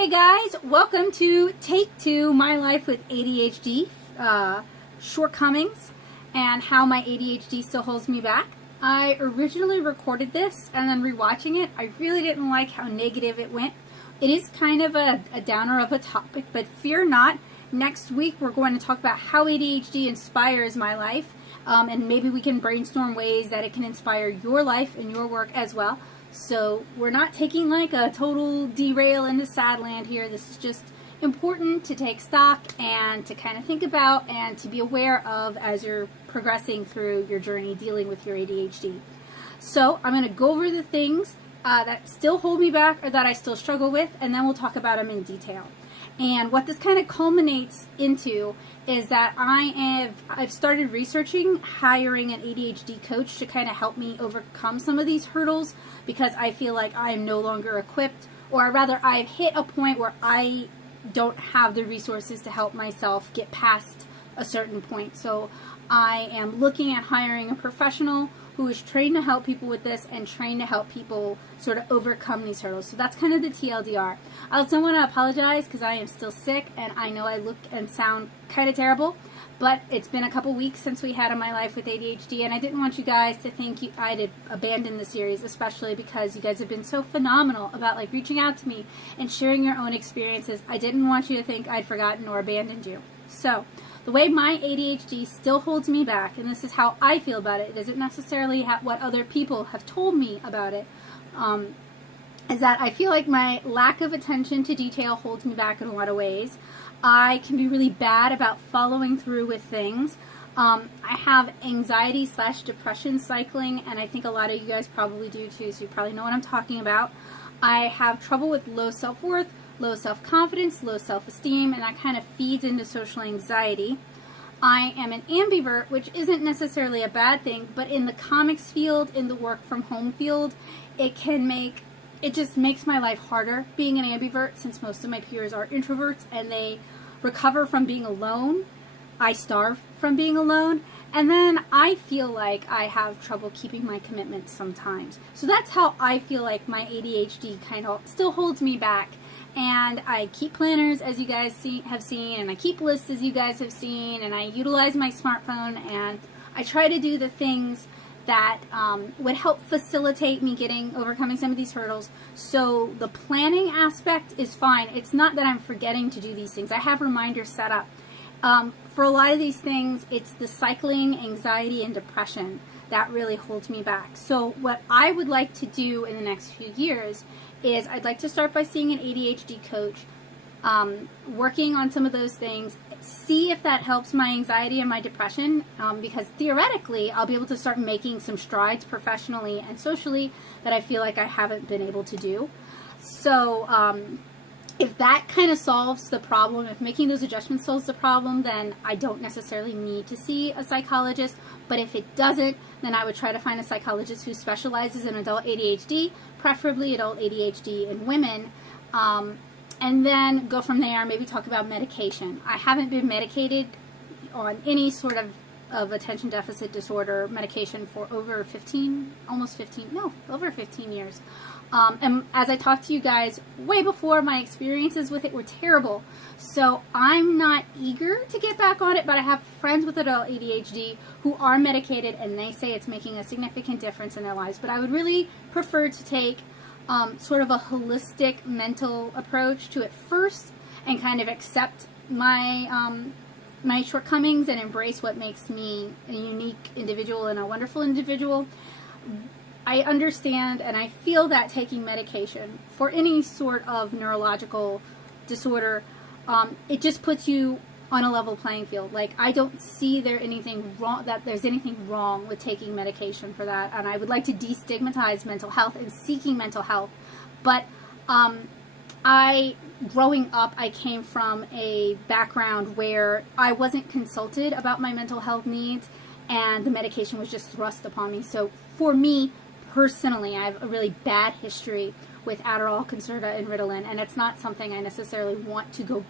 Hey guys, welcome to Take 2, My Life with ADHD, Shortcomings, and how my ADHD still holds me back. I originally recorded this, and then rewatching it, I really didn't like how negative it went. It is kind of a downer of a topic, but fear not. Next week, we're going to talk about how ADHD inspires my life, and maybe we can brainstorm ways that it can inspire your life and your work as well. So we're not taking like a total derail into sad land here. This is just important to take stock and to kind of think about and to be aware of as you're progressing through your journey dealing with your ADHD. So I'm going to go over the things that still hold me back or that I still struggle with, and then we'll talk about them in detail. And what this kind of culminates into is that I've started researching hiring an ADHD coach to kind of help me overcome some of these hurdles, because I feel like I am no longer equipped, or rather I've hit a point where I don't have the resources to help myself get past a certain point. So I am looking at hiring a professional who is trained to help people with this and trained to help people sort of overcome these hurdles. So that's kind of the TLDR. I also want to apologize because I am still sick and I know I look and sound kind of terrible, but it's been a couple weeks since we had My Life with ADHD, and I didn't want you guys to think I'd abandoned the series, especially because you guys have been so phenomenal about like reaching out to me and sharing your own experiences. I didn't want you to think I'd forgotten or abandoned you. So the way my ADHD still holds me back, and this is how I feel about it isn't necessarily what other people have told me about it, is that I feel like my lack of attention to detail holds me back in a lot of ways. I can be really bad about following through with things. I have anxiety/depression cycling, and I think a lot of you guys probably do too, so you probably know what I'm talking about. I have trouble with low self-worth, low self-confidence, low self-esteem, and that kind of feeds into social anxiety. I am an ambivert, which isn't necessarily a bad thing, but in the comics field, in the work from home field, it just makes my life harder being an ambivert, since most of my peers are introverts and they recover from being alone. I starve from being alone, and then I feel like I have trouble keeping my commitments sometimes. So that's how I feel like my ADHD kind of still holds me back. And I keep planners, as you guys have seen, and I keep lists, as you guys have seen, and I utilize my smartphone, and I try to do the things that would help facilitate me overcoming some of these hurdles. So the planning aspect is fine. It's not that I'm forgetting to do these things. I have reminders set up. For a lot of these things, it's the cycling, anxiety, and depression that really holds me back. So what I would like to do in the next few years is I'd like to start by seeing an ADHD coach, working on some of those things, see if that helps my anxiety and my depression, because theoretically I'll be able to start making some strides professionally and socially that I feel like I haven't been able to do. So if that kind of solves the problem, if making those adjustments solves the problem, then I don't necessarily need to see a psychologist. But if it doesn't, then I would try to find a psychologist who specializes in adult ADHD, preferably adult ADHD in women, and then go from there, maybe talk about medication. I haven't been medicated on any sort of attention deficit disorder medication for over 15 years. And as I talked to you guys way before, my experiences with it were terrible. So I'm not eager to get back on it, but I have friends with adult ADHD who are medicated, and they say it's making a significant difference in their lives. But I would really prefer to take sort of a holistic mental approach to it first, and kind of accept my my shortcomings and embrace what makes me a unique individual and a wonderful individual. I understand and I feel that taking medication for any sort of neurological disorder, it just puts you on a level playing field. Like, I don't see there's anything wrong with taking medication for that, and I would like to destigmatize mental health and seeking mental health. But growing up, I came from a background where I wasn't consulted about my mental health needs, and the medication was just thrust upon me. So for me personally, I have a really bad history with Adderall, Concerta, and Ritalin, and it's not something I necessarily want to go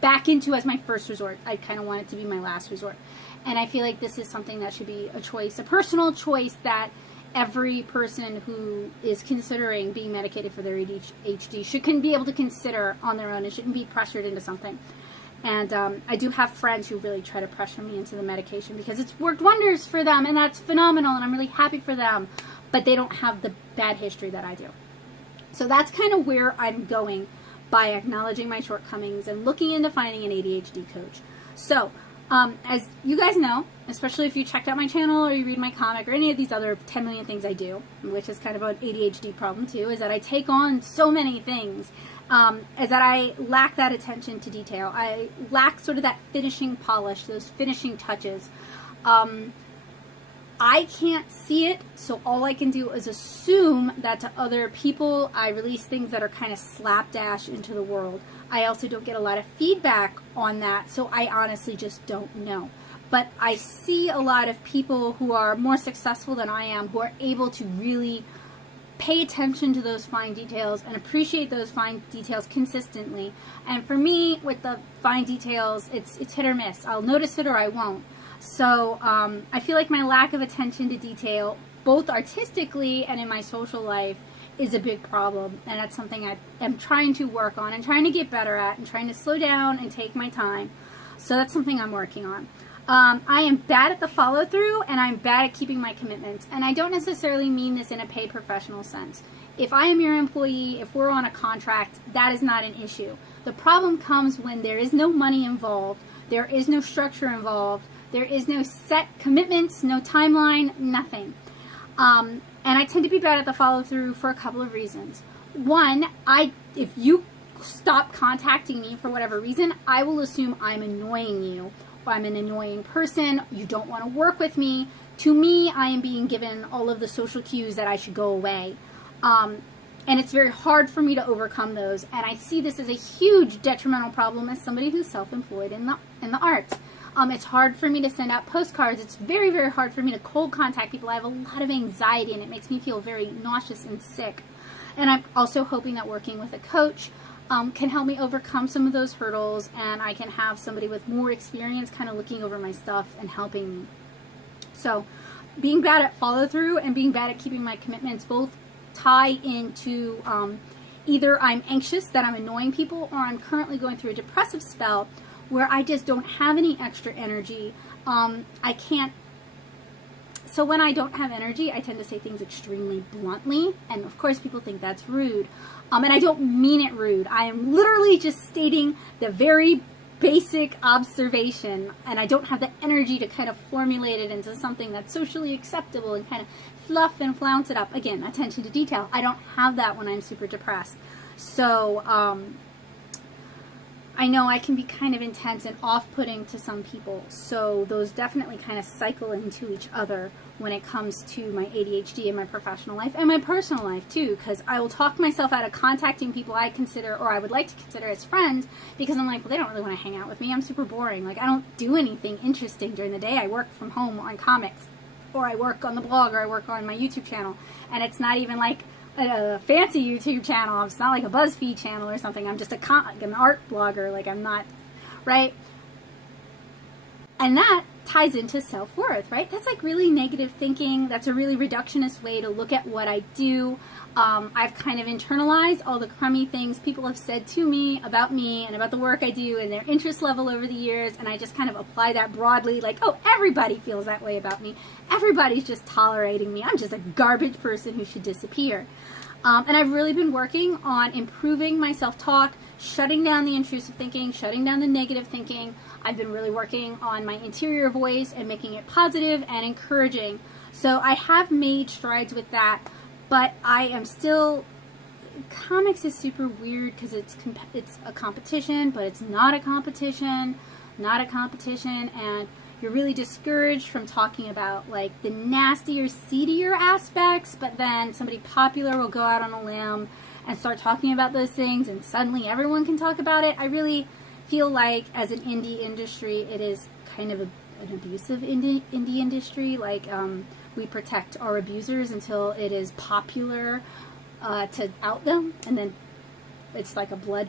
back into as my first resort. I kind of want it to be my last resort. And I feel like this is something that should be a choice, a personal choice that every person who is considering being medicated for their ADHD should be able to consider on their own and shouldn't be pressured into something. And I do have friends who really try to pressure me into the medication because it's worked wonders for them, and that's phenomenal, and I'm really happy for them, but they don't have the bad history that I do. So that's kind of where I'm going by acknowledging my shortcomings and looking into finding an ADHD coach. So, as you guys know, especially if you checked out my channel or you read my comic or any of these other 10 million things I do, which is kind of an ADHD problem too, is that I take on so many things, is that I lack that attention to detail. I lack sort of that finishing polish, those finishing touches. I can't see it, so all I can do is assume that to other people I release things that are kind of slapdash into the world. I also don't get a lot of feedback on that, so I honestly just don't know. But I see a lot of people who are more successful than I am who are able to really pay attention to those fine details and appreciate those fine details consistently. And for me, with the fine details, it's hit or miss. I'll notice it or I won't. So I feel like my lack of attention to detail, both artistically and in my social life, is a big problem. And that's something I am trying to work on and trying to get better at and trying to slow down and take my time. So that's something I'm working on. I am bad at the follow-through, and I'm bad at keeping my commitments. And I don't necessarily mean this in a paid professional sense. If I am your employee, if we're on a contract, that is not an issue. The problem comes when there is no money involved, there is no structure involved, there is no set commitments, no timeline, nothing. And I tend to be bad at the follow-through for a couple of reasons. One, if you stop contacting me for whatever reason, I will assume I'm annoying you. I'm an annoying person, you don't want to work with me. To me, I am being given all of the social cues that I should go away. And it's very hard for me to overcome those. And I see this as a huge detrimental problem as somebody who's self-employed in the arts. It's hard for me to send out postcards. It's very, very hard for me to cold contact people. I have a lot of anxiety, and it makes me feel very nauseous and sick. And I'm also hoping that working with a coach can help me overcome some of those hurdles, and I can have somebody with more experience kind of looking over my stuff and helping me. So being bad at follow-through and being bad at keeping my commitments both tie into either I'm anxious that I'm annoying people, or I'm currently going through a depressive spell where I just don't have any extra energy. So when I don't have energy, I tend to say things extremely bluntly, and of course people think that's rude. And I don't mean it rude. I am literally just stating the very basic observation, and I don't have the energy to kind of formulate it into something that's socially acceptable and kind of fluff and flounce it up. Again, attention to detail. I don't have that when I'm super depressed. So, I know I can be kind of intense and off-putting to some people, so those definitely kind of cycle into each other when it comes to my ADHD in my professional life and my personal life too, because I will talk myself out of contacting people I consider, or I would like to consider as friends, because I'm like, well, they don't really want to hang out with me. I'm super boring. Like, I don't do anything interesting during the day. I work from home on comics, or I work on the blog, or I work on my YouTube channel, and it's not even like a fancy YouTube channel. It's not like a BuzzFeed channel or something. I'm just an art blogger. Like, I'm not, right? And that ties into self-worth, right? That's like really negative thinking. That's a really reductionist way to look at what I do. I've kind of internalized all the crummy things people have said to me about me and about the work I do and their interest level over the years, and I just kind of apply that broadly, like, oh, everybody feels that way about me. Everybody's just tolerating me. I'm just a garbage person who should disappear. And I've really been working on improving my self-talk, shutting down the intrusive thinking, shutting down the negative thinking. I've been really working on my interior voice and making it positive and encouraging. So I have made strides with that, but I am still, comics is super weird because it's a competition, but it's not a competition, and you're really discouraged from talking about like the nastier, seedier aspects, but then somebody popular will go out on a limb and start talking about those things, and suddenly everyone can talk about it. I really feel like as an indie industry, it is kind of an abusive indie industry. Like, we protect our abusers until it is popular to out them, and then it's like a blood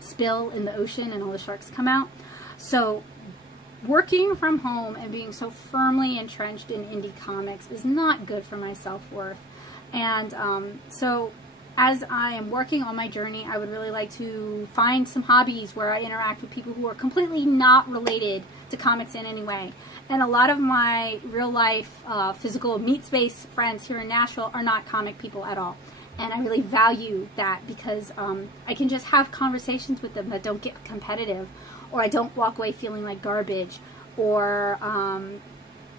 spill in the ocean and all the sharks come out. So working from home and being so firmly entrenched in indie comics is not good for my self-worth. And so as I am working on my journey, I would really like to find some hobbies where I interact with people who are completely not related to comics in any way. And a lot of my real life physical meat space friends here in Nashville are not comic people at all. And I really value that because I can just have conversations with them that don't get competitive, or I don't walk away feeling like garbage, or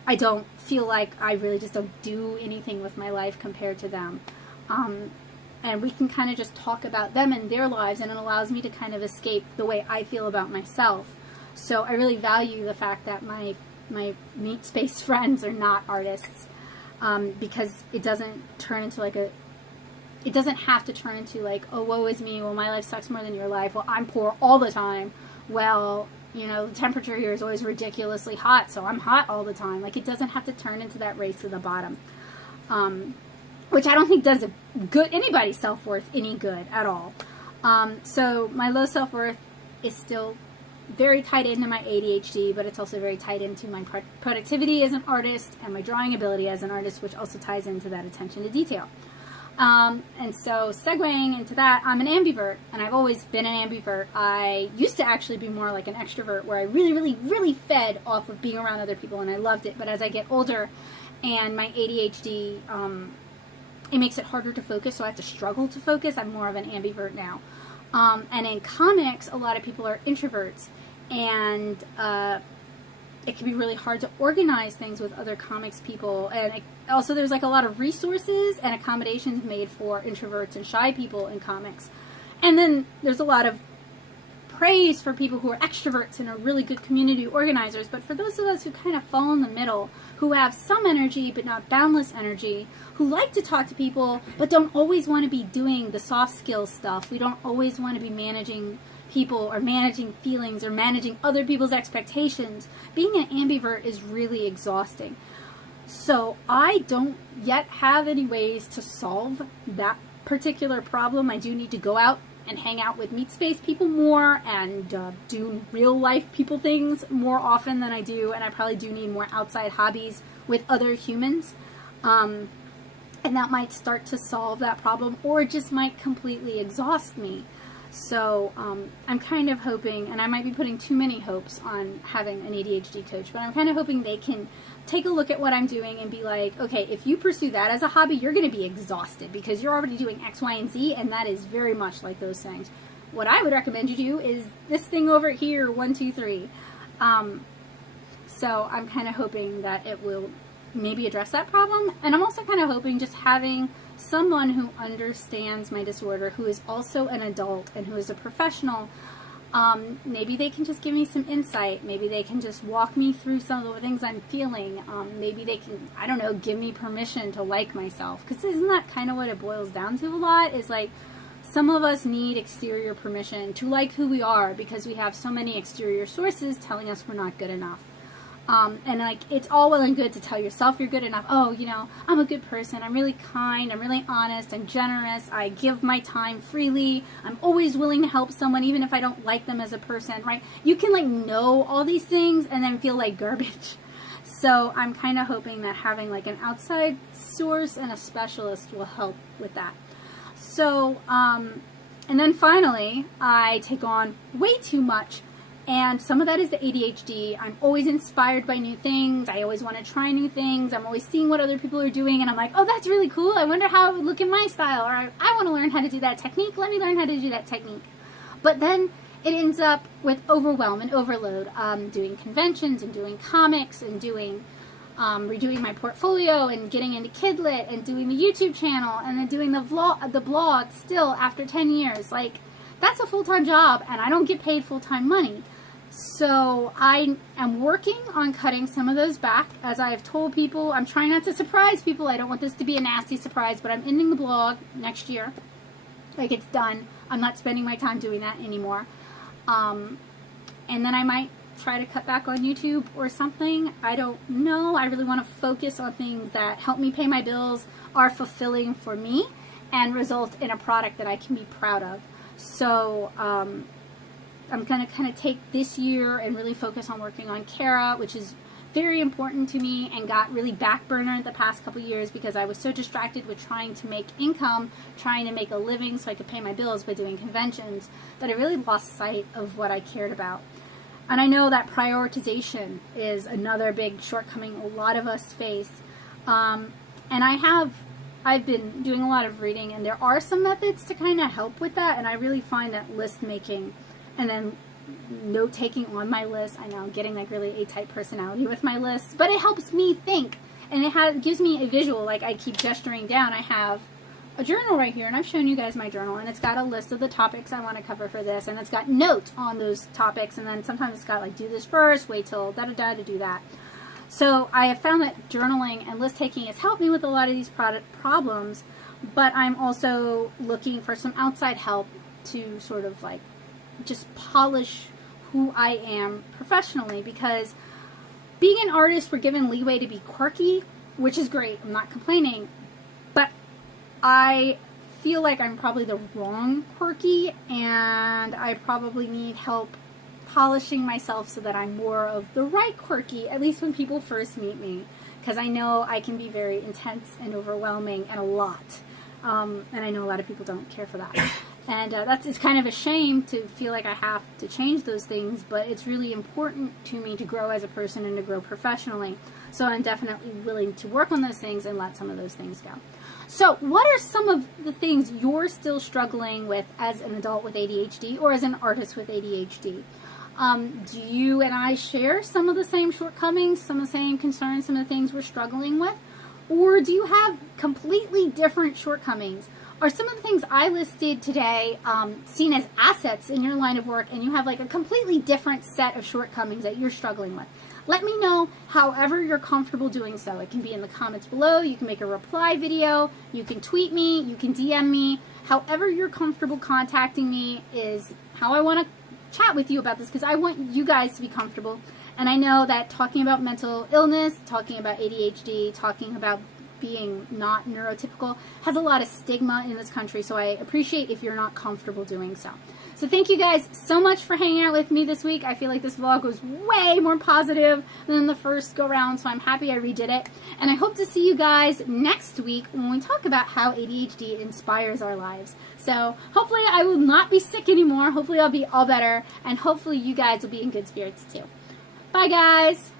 I don't feel like I really just don't do anything with my life compared to them. And we can kind of just talk about them and their lives, and it allows me to kind of escape the way I feel about myself. So I really value the fact that my meat space friends are not artists, because it doesn't turn into like it doesn't have to turn into like, oh, woe is me, well, my life sucks more than your life, well, I'm poor all the time, well, you know, the temperature here is always ridiculously hot, so I'm hot all the time. Like, it doesn't have to turn into that race to the bottom. Which I don't think does anybody's self-worth any good at all. So my low self-worth is still very tied into my ADHD, but it's also very tied into my productivity as an artist and my drawing ability as an artist, which also ties into that attention to detail. And so segueing into that, I'm an ambivert, and I've always been an ambivert. I used to actually be more like an extrovert, where I really fed off of being around other people, and I loved it. But as I get older and my ADHD, it makes it harder to focus, so I have to struggle to focus. I'm more of an ambivert now. And in comics, a lot of people are introverts, and it can be really hard to organize things with other comics people. And also there's like a lot of resources and accommodations made for introverts and shy people in comics. And then there's a lot of praise for people who are extroverts and are really good community organizers. But for those of us who kind of fall in the middle, who have some energy but not boundless energy, who like to talk to people but don't always want to be doing the soft skills stuff, we don't always want to be managing people or managing feelings or managing other people's expectations, being an ambivert is really exhausting. So I don't yet have any ways to solve that particular problem. I do need to go out and hang out with meat space people more and do real life people things more often than I do, and I probably do need more outside hobbies with other humans, and that might start to solve that problem, or it just might completely exhaust me. So I'm kind of hoping, and I might be putting too many hopes on having an ADHD coach, but I'm kind of hoping they can take a look at what I'm doing and be like, okay, if you pursue that as a hobby, you're going to be exhausted because you're already doing X, Y, and Z, and that is very much like those things. What I would recommend you do is this thing over here, 1, 2, 3. So I'm kind of hoping that it will maybe address that problem, and I'm also kind of hoping just having someone who understands my disorder, who is also an adult and who is a professional, maybe they can just give me some insight. Maybe they can just walk me through some of the things I'm feeling. Maybe they can, I don't know, give me permission to like myself. Because isn't that kind of what it boils down to a lot? Is like, some of us need exterior permission to like who we are because we have so many exterior sources telling us we're not good enough. And like, it's all well and good to tell yourself you're good enough. Oh, you know, I'm a good person. I'm really kind. I'm really honest. I'm generous. I give my time freely. I'm always willing to help someone, even if I don't like them as a person, right? You can like know all these things and then feel like garbage. So I'm kind of hoping that having like an outside source and a specialist will help with that. So, and then finally, I take on way too much. And some of that is the ADHD. I'm always inspired by new things. I always want to try new things. I'm always seeing what other people are doing, and I'm like, oh, that's really cool. I wonder how it would look in my style. Or I want to learn how to do that technique. Let me learn how to do that technique. But then it ends up with overwhelm and overload. Doing conventions and doing comics and doing redoing my portfolio and getting into Kidlit and doing the YouTube channel and then doing the blog still after 10 years. Like, that's a full-time job, and I don't get paid full-time money. So I am working on cutting some of those back. As I have told people, I'm trying not to surprise people. I don't want this to be a nasty surprise, but I'm ending the blog next year. Like, it's done. I'm not spending my time doing that anymore. And then I might try to cut back on YouTube or something. I don't know. I really want to focus on things that help me pay my bills, are fulfilling for me, and result in a product that I can be proud of. So, I'm going to kind of take this year and really focus on working on Kara, which is very important to me and got really back burner the past couple years because I was so distracted with trying to make income, trying to make a living so I could pay my bills by doing conventions, that I really lost sight of what I cared about. And I know that prioritization is another big shortcoming a lot of us face. And I've been doing a lot of reading, and there are some methods to kind of help with that, and I really find that list making and then note taking on my list. I know I'm getting like really A-type personality with my lists, but it helps me think, and it gives me a visual. Like I keep gesturing down. I have a journal right here, and I've shown you guys my journal, and it's got a list of the topics I want to cover for this, and it's got notes on those topics, and then sometimes it's got like do this first, wait till da-da-da to do that. So I have found that journaling and list taking has helped me with a lot of these problems, but I'm also looking for some outside help to sort of like just polish who I am professionally, because being an artist, we're given leeway to be quirky, which is great. I'm not complaining, but I feel like I'm probably the wrong quirky, and I probably need help polishing myself so that I'm more of the right quirky, at least when people first meet me, because I know I can be very intense and overwhelming and a lot, and I know a lot of people don't care for that. And it's kind of a shame to feel like I have to change those things, but it's really important to me to grow as a person and to grow professionally. So I'm definitely willing to work on those things and let some of those things go. So what are some of the things you're still struggling with as an adult with ADHD or as an artist with ADHD? Do you and I share some of the same shortcomings, some of the same concerns, some of the things we're struggling with? Or do you have completely different shortcomings? Are some of the things I listed today seen as assets in your line of work, and you have like a completely different set of shortcomings that you're struggling with? Let me know however you're comfortable doing so. It can be in the comments below, you can make a reply video, you can tweet me, you can DM me. However you're comfortable contacting me is how I want to chat with you about this, because I want you guys to be comfortable. And I know that talking about mental illness, talking about ADHD, talking about being not neurotypical has a lot of stigma in this country, so I appreciate if you're not comfortable doing so. So thank you guys so much for hanging out with me this week. I feel like this vlog was way more positive than the first go round, so I'm happy I redid it. And I hope to see you guys next week when we talk about how ADHD inspires our lives. So hopefully I will not be sick anymore. Hopefully I'll be all better, and hopefully you guys will be in good spirits too. Bye guys!